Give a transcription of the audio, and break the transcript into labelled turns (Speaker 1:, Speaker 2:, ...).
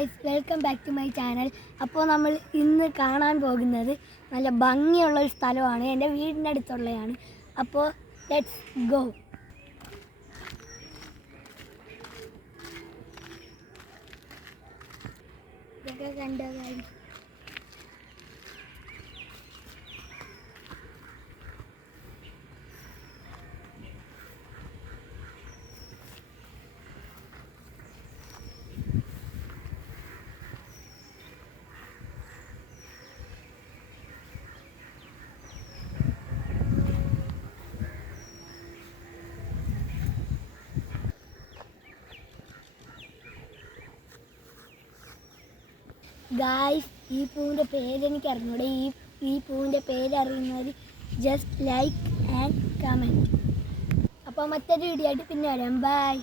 Speaker 1: Guys welcome back to my channel അപ്പോൾ നമ്മൾ ഇന്ന് കാണാൻ പോകുന്നത് നല്ല ഭംഗിയുള്ള ഒരു സ്ഥലമാണ്. എന്റെ വീടിന്റെ അടുത്തുള്ളതാണ്. അപ്പോൾ ലെറ്റ്സ് ഗോ ഇതൊക്കെ കണ്ടോ ഗായ്സ് ഈ പൂവിന്റെ പേര് എനിക്ക് അറിഞ്ഞൂടെ ഈ ഈ പൂവിന്റെ പേര് അറിയുന്നവർ ജസ്റ്റ് ലൈക്ക് ആൻഡ് കമന്റ് അപ്പോൾ മറ്റൊരു വീഡിയോ ആയിട്ട് പിന്നെ വരാം. ബൈ